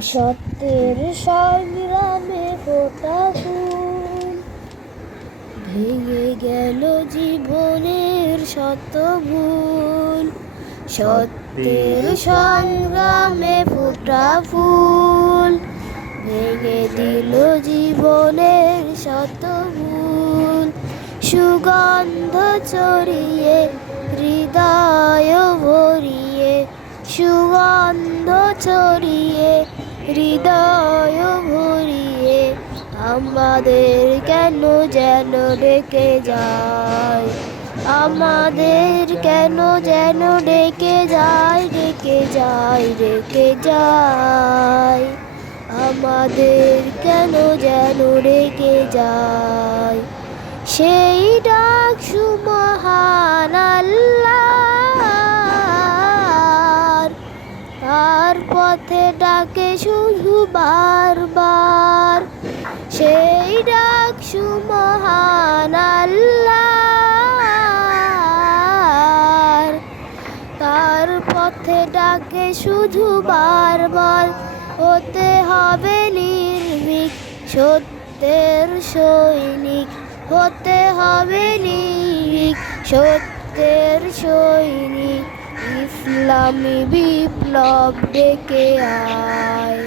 সত্যের সংগ্রামে ফোটা ফুল, ভেঙে গেল জীবনের শত ভুল। সত্যের সংগ্রামে ফোটা ফুল, ভেঙে দিল জীবনের শত ভুল। সুগন্ধ ছড়িয়ে হৃদয় ভরিয়ে, সুগন্ধ ছড়িয়ে হৃদয় ভরিয়ে, আমাদের কেন যেন ডেকে যায়, আমাদের কেন যেন ডেকে যায়, ডেকে যায়, ডেকে যায়, আমাদের কেন যেন ডেকে যায়। সেই ডাক সুমহান আল্লাহর, তার পথে ডাকে শুধু বারবার। সেই ডাক সুমহান আল্লাহর, তার পথে ডাকে শুধু বারবার। হতে হবে নির্ভীক সত্যের সৈনিক, হতে হবে নির্ভীক সত্যের সৈনিক। ইসলামী বিপ্লব ডেকে আয়।